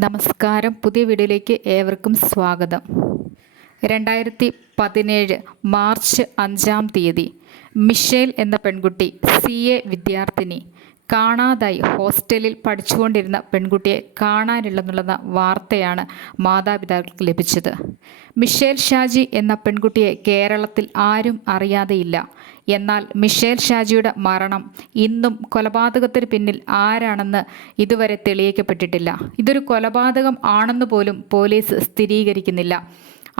നമസ്കാരം. പുതിയ വീഡിയോയിലേക്ക് ഏവർക്കും സ്വാഗതം. 2017 മാർച്ച് 5-ാം തീയതി മിഷേൽ എന്ന പെൺകുട്ടി CA വിദ്യാർത്ഥിനി കാണാതായി. ഹോസ്റ്റലിൽ പഠിച്ചുകൊണ്ടിരുന്ന പെൺകുട്ടിയെ കാണാനില്ലെന്നുള്ള വാർത്തയാണ് മാതാപിതാക്കൾക്ക് ലഭിച്ചത്. മിഷേൽ ഷാജി എന്ന പെൺകുട്ടിയെ കേരളത്തിൽ ആരും അറിയാതെയില്ല. എന്നാൽ മിഷേൽ ഷാജിയുടെ മരണം ഇന്നും കൊലപാതകത്തിന് പിന്നിൽ ആരാണെന്ന് ഇതുവരെ തെളിയിക്കപ്പെട്ടിട്ടില്ല. ഇതൊരു കൊലപാതകം ആണെന്ന് പോലും പോലീസ് സ്ഥിരീകരിക്കുന്നില്ല.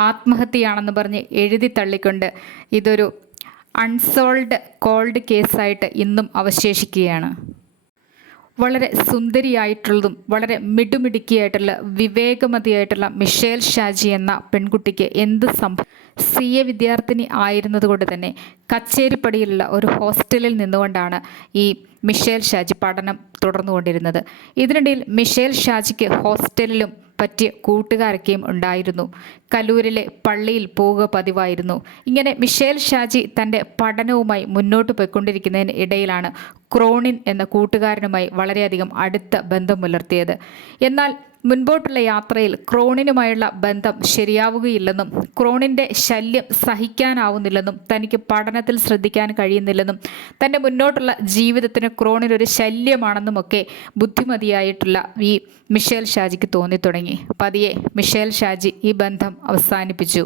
ആത്മഹത്യയാണെന്ന് പറഞ്ഞ് എഴുതി തള്ളിക്കൊണ്ട് ഇതൊരു അൺസോൾവ്ഡ് കോൾഡ് കേസായിട്ട് ഇന്നും അവശേഷിക്കുകയാണ്. വളരെ സുന്ദരിയായിട്ടുള്ളതും വളരെ മിടുമിടുക്കിയായിട്ടുള്ള വിവേകമതിയായിട്ടുള്ള മിഷേൽ ഷാജി എന്ന പെൺകുട്ടിക്ക് എന്ത് CA വിദ്യാർത്ഥിനി ആയിരുന്നതുകൊണ്ട് തന്നെ കച്ചേരിപ്പടിയിലുള്ള ഒരു ഹോസ്റ്റലിൽ നിന്നുകൊണ്ടാണ് ഈ മിഷേൽ ഷാജി പഠനം തുടർന്നുകൊണ്ടിരുന്നത്. ഇതിനിടയിൽ മിഷേൽ ഷാജിക്ക് ഹോസ്റ്റലിലും പറ്റിയ കൂട്ടുകാരൊക്കെയും ഉണ്ടായിരുന്നു. കലൂരിലെ പള്ളിയിൽ പോവുക പതിവായിരുന്നു. ഇങ്ങനെ മിഷേൽ ഷാജി തൻ്റെ പഠനവുമായി മുന്നോട്ട് പോയിക്കൊണ്ടിരിക്കുന്നതിന് ഇടയിലാണ് ക്രോണിൻ എന്ന കൂട്ടുകാരനുമായി വളരെയധികം അടുത്ത ബന്ധം പുലർത്തിയത്. എന്നാൽ മുൻപോട്ടുള്ള യാത്രയിൽ ക്രോണിനുമായുള്ള ബന്ധം ശരിയാവുകയില്ലെന്നും ക്രോണിൻ്റെ ശല്യം സഹിക്കാനാവുന്നില്ലെന്നും തനിക്ക് പഠനത്തിൽ ശ്രദ്ധിക്കാൻ കഴിയുന്നില്ലെന്നും തൻ്റെ മുന്നോട്ടുള്ള ജീവിതത്തിന് ക്രോണിനൊരു ശല്യമാണെന്നുമൊക്കെ ബുദ്ധിമതിയായിട്ടുള്ള ഈ മിഷേൽ ഷാജിക്ക് തോന്നിത്തുടങ്ങി. പതിയെ മിഷേൽ ഷാജി ഈ ബന്ധം അവസാനിപ്പിച്ചു.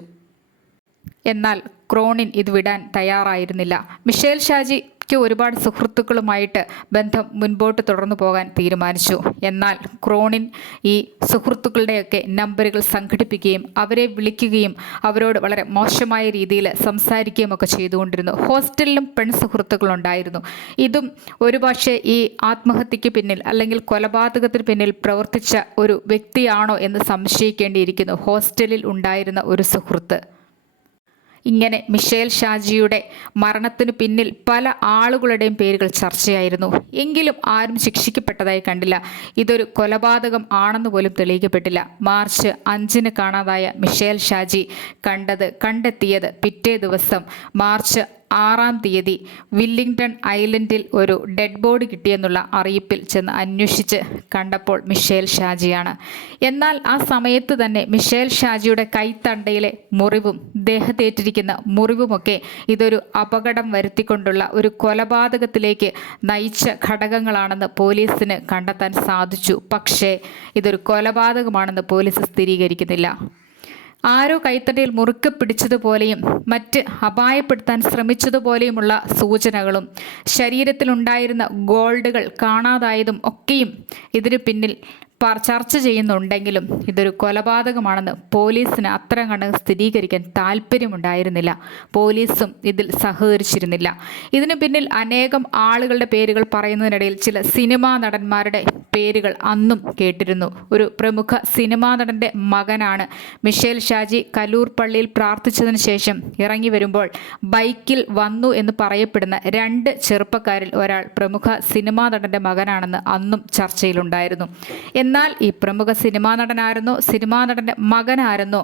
എന്നാൽ ക്രോണിൻ ഇത് വിടാൻ തയ്യാറായിരുന്നില്ല. മിഷേൽ ഷാജിക്ക് ഒരുപാട് സുഹൃത്തുക്കളുമായിട്ട് ബന്ധം മുൻപോട്ട് തുടർന്നു പോകാൻ തീരുമാനിച്ചു. എന്നാൽ ക്രോണിൻ ഈ സുഹൃത്തുക്കളുടെയൊക്കെ നമ്പറുകൾ സംഘടിപ്പിക്കുകയും അവരെ വിളിക്കുകയും അവരോട് വളരെ മോശമായ രീതിയിൽ സംസാരിക്കുകയും ഒക്കെ ചെയ്തുകൊണ്ടിരുന്നു. ഹോസ്റ്റലിലും സുഹൃത്തുക്കളുണ്ടായിരുന്നു. ഇതും ഒരുപക്ഷെ ഈ ആത്മഹത്യക്ക് പിന്നിൽ അല്ലെങ്കിൽ കൊലപാതകത്തിന് പിന്നിൽ പ്രവർത്തിച്ച ഒരു വ്യക്തിയാണോ എന്ന് സംശയിക്കേണ്ടിയിരിക്കുന്നു. ഹോസ്റ്റലിൽ ഉണ്ടായിരുന്ന ഒരു സുഹൃത്ത്. ഇങ്ങനെ മിഷേൽ ഷാജിയുടെ മരണത്തിനു പിന്നിൽ പല ആളുകളുടെയും പേരുകൾ ചർച്ചയായിരുന്നു. എങ്കിലും ആരും ശിക്ഷിക്കപ്പെട്ടതായി കണ്ടില്ല. ഇതൊരു കൊലപാതകം ആണെന്ന് പോലും തെളിയിക്കപ്പെട്ടില്ല. മാർച്ച് 5-ന് കാണാതായ മിഷേൽ ഷാജി കണ്ടെത്തിയത് പിറ്റേ ദിവസം മാർച്ച് 6-ാം തീയതി വില്ലിംഗ്ടൺ ഐലൻഡിൽ ഒരു ഡെഡ് ബോഡി കിട്ടിയെന്നുള്ള അറിയിപ്പിൽ ചെന്ന് അന്വേഷിച്ച് കണ്ടപ്പോൾ മിഷേൽ ഷാജിയാണ്. എന്നാൽ ആ സമയത്ത് തന്നെ മിഷേൽ ഷാജിയുടെ കൈത്തണ്ടയിലെ മുറിവും ദേഹത്തേറ്റിരിക്കുന്ന മുറിവുമൊക്കെ ഇതൊരു അപകടം വരുത്തിക്കൊണ്ടുള്ള ഒരു കൊലപാതകത്തിലേക്ക് നയിച്ച ഘടകങ്ങളാണെന്ന് പോലീസിന് കണ്ടെത്താൻ സാധിച്ചു. പക്ഷേ ഇതൊരു കൊലപാതകമാണെന്ന് പോലീസ് സ്ഥിരീകരിക്കുന്നില്ല. ആരോ കൈത്തണ്ടയിൽ മുറുക്കെ പിടിച്ചതുപോലെയും മറ്റ് അപായപ്പെടുത്താൻ ശ്രമിച്ചതുപോലെയുമുള്ള സൂചനകളും ശരീരത്തിലുണ്ടായിരുന്ന ഗോൾഡുകൾ കാണാതായതും ഒക്കെയും ഇതിന് പിന്നിൽ ചർച്ച ചെയ്യുന്നുണ്ടെങ്കിലും ഇതൊരു കൊലപാതകമാണെന്ന് പോലീസിന് അത്ര കണ്ട് സ്ഥിരീകരിക്കാൻ താല്പര്യമുണ്ടായിരുന്നില്ല. പോലീസും ഇതിൽ സഹകരിച്ചിരുന്നില്ല. ഇതിനു പിന്നിൽ അനേകം ആളുകളുടെ പേരുകൾ പറയുന്നതിനിടയിൽ ചില സിനിമാ നടന്മാരുടെ പേരുകൾ അന്നും കേട്ടിരുന്നു. ഒരു പ്രമുഖ സിനിമാ നടൻ്റെ മകനാണ് മിഷേൽ ഷാജി. കലൂർ പള്ളിയിൽ പ്രാർത്ഥിച്ചതിന് ശേഷം ഇറങ്ങി വരുമ്പോൾ ബൈക്കിൽ വന്നു എന്ന് പറയപ്പെടുന്ന 2 ചെറുപ്പക്കാരിൽ ഒരാൾ പ്രമുഖ സിനിമാ നടൻ്റെ മകനാണെന്ന് അന്നും ചർച്ചയിലുണ്ടായിരുന്നു. എന്നാൽ ഈ പ്രമുഖ സിനിമാ നടനായിരുന്നോ സിനിമാ നടൻ്റെ മകനായിരുന്നോ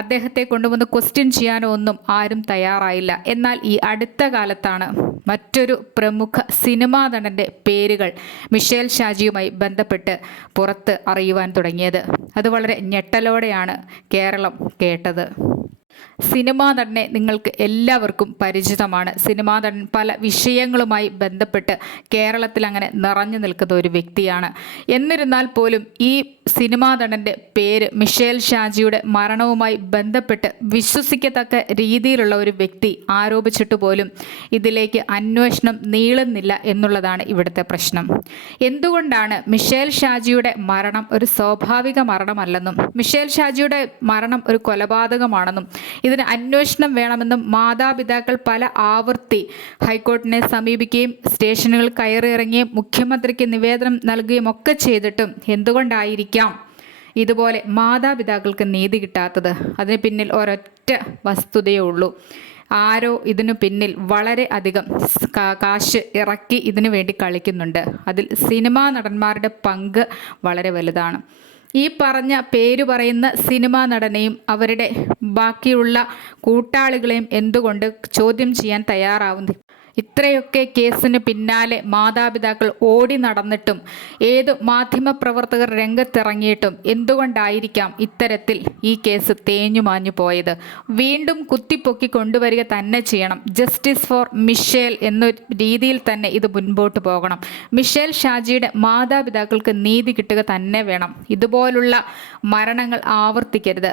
അദ്ദേഹത്തെ കൊണ്ടുവന്ന് ക്വസ്റ്റ്യൻ ചെയ്യാനോ ഒന്നും ആരും തയ്യാറായില്ല. എന്നാൽ ഈ അടുത്ത കാലത്താണ് മറ്റൊരു പ്രമുഖ സിനിമാ നടൻ്റെ പേരുകൾ മിഷേൽ ഷാജിയുമായി ബന്ധപ്പെട്ട് പുറത്ത് അറിയുവാൻ തുടങ്ങിയത്. അത് വളരെ ഞെട്ടലോടെയാണ് കേരളം കേട്ടത്. സിനിമാ നടനെ നിങ്ങൾക്ക് എല്ലാവർക്കും പരിചിതമാണ്. സിനിമാ നടൻ പല വിഷയങ്ങളുമായി ബന്ധപ്പെട്ട് കേരളത്തിൽ അങ്ങനെ നിറഞ്ഞു നിൽക്കുന്ന ഒരു വ്യക്തിയാണ്. എന്നിരുന്നാൽ പോലും ഈ സിനിമാ നടൻ്റെ പേര് മിഷേൽ ഷാജിയുടെ മരണവുമായി ബന്ധപ്പെട്ട് വിശ്വസിക്കത്തക്ക രീതിയിലുള്ള ഒരു വ്യക്തി ആരോപിച്ചിട്ട് പോലും ഇതിലേക്ക് അന്വേഷണം നീളുന്നില്ല എന്നുള്ളതാണ് ഇവിടുത്തെ പ്രശ്നം. എന്തുകൊണ്ടാണ് മിഷേൽ ഷാജിയുടെ മരണം ഒരു സ്വാഭാവിക മരണമല്ലെന്നും മിഷേൽ ഷാജിയുടെ മരണം ഒരു കൊലപാതകമാണെന്നും ഇതിന് അന്വേഷണം വേണമെന്നും മാതാപിതാക്കൾ പല ആവർത്തി ഹൈക്കോടതിയെ സമീപിക്കുകയും സ്റ്റേഷനുകൾ കയറിയിറങ്ങുകയും മുഖ്യമന്ത്രിക്ക് നിവേദനം നൽകുകയും ഒക്കെ ചെയ്തിട്ടും എന്തുകൊണ്ടായിരിക്കാം ഇതുപോലെ മാതാപിതാക്കൾക്ക് നീതി കിട്ടാത്തത്? അതിന് പിന്നിൽ ഒരൊറ്റ വസ്തുതയേ ഉള്ളൂ. ആരോ ഇതിനു പിന്നിൽ വളരെ അധികം കാശ് ഇറക്കി ഇതിനു വേണ്ടി കളിക്കുന്നുണ്ട്. അതിൽ സിനിമാ നടന്മാരുടെ പങ്ക് വളരെ വലുതാണ്. ഈ പറഞ്ഞ പേര് പറയുന്ന സിനിമാ നടനെയും അവരുടെ ബാക്കിയുള്ള കൂട്ടാളികളെയും എന്തുകൊണ്ട് ചോദ്യം ചെയ്യാൻ തയ്യാറാവുന്നില്ല ഇത്രയൊക്കെ കേസിന് പിന്നാലെ മാതാപിതാക്കൾ ഓടി നടന്നിട്ടും ഏതു മാധ്യമപ്രവർത്തകർ രംഗത്തിറങ്ങിയിട്ടും എന്തുകൊണ്ടായിരിക്കാം ഇത്തരത്തിൽ ഈ കേസ് തേഞ്ഞുമാഞ്ഞു പോയത്? വീണ്ടും കുത്തിപ്പൊക്കി കൊണ്ടുവരിക തന്നെ ചെയ്യണം. ജസ്റ്റിസ് ഫോർ മിഷേൽ എന്ന രീതിയിൽ തന്നെ ഇത് മുൻപോട്ട് പോകണം. മിഷേൽ ഷാജിയുടെ മാതാപിതാക്കൾക്ക് നീതി കിട്ടുക തന്നെ വേണം. ഇതുപോലുള്ള മരണങ്ങൾ ആവർത്തിക്കരുത്.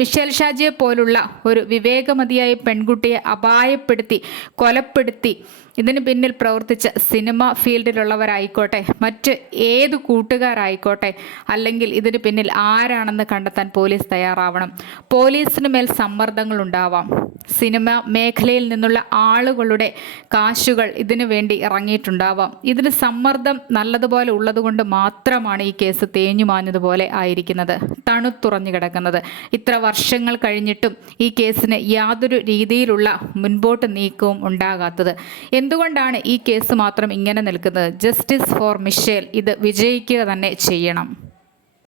മിഷേൽ ഷാജിയെ പോലുള്ള ഒരു വിവേകമതിയായ പെൺകുട്ടിയെ അപായപ്പെടുത്തി കൊലപ്പെടുത്തി ഇതിന് പിന്നിൽ പ്രവർത്തിച്ച സിനിമ ഫീൽഡിലുള്ളവരായിക്കോട്ടെ, മറ്റ് ഏത് കൂട്ടുകാരായിക്കോട്ടെ, അല്ലെങ്കിൽ ഇതിന് പിന്നിൽ ആരാണെന്ന് കണ്ടെത്താൻ പോലീസ് തയ്യാറാവണം. പോലീസിന് മേൽ സമ്മർദ്ദങ്ങൾ ഉണ്ടാവാം. സിനിമ മേഖലയിൽ നിന്നുള്ള ആളുകളുടെ കാശുകൾ ഇതിനു വേണ്ടി ഇറങ്ങിയിട്ടുണ്ടാവാം. ഇതിന് സമ്മർദ്ദം നല്ലതുപോലെ ഉള്ളതുകൊണ്ട് മാത്രമാണ് ഈ കേസ് തേഞ്ഞുമാഞ്ഞതുപോലെ ആയിരിക്കുന്നത്, തണുത്തുറഞ്ഞു കിടക്കുന്നത്. ഇത്ര വർഷങ്ങൾ കഴിഞ്ഞിട്ടും ഈ കേസിന് യാതൊരു രീതിയിലുള്ള മുൻപോട്ട് നീക്കവും ഉണ്ടാകാത്തത്. എന്തുകൊണ്ടാണ് ഈ കേസ് മാത്രം ഇങ്ങനെ നിൽക്കുന്നത്? ജസ്റ്റിസ് ഫോർ മിഷേൽ ഇത് വിജയിക്കുക തന്നെ ചെയ്യണം.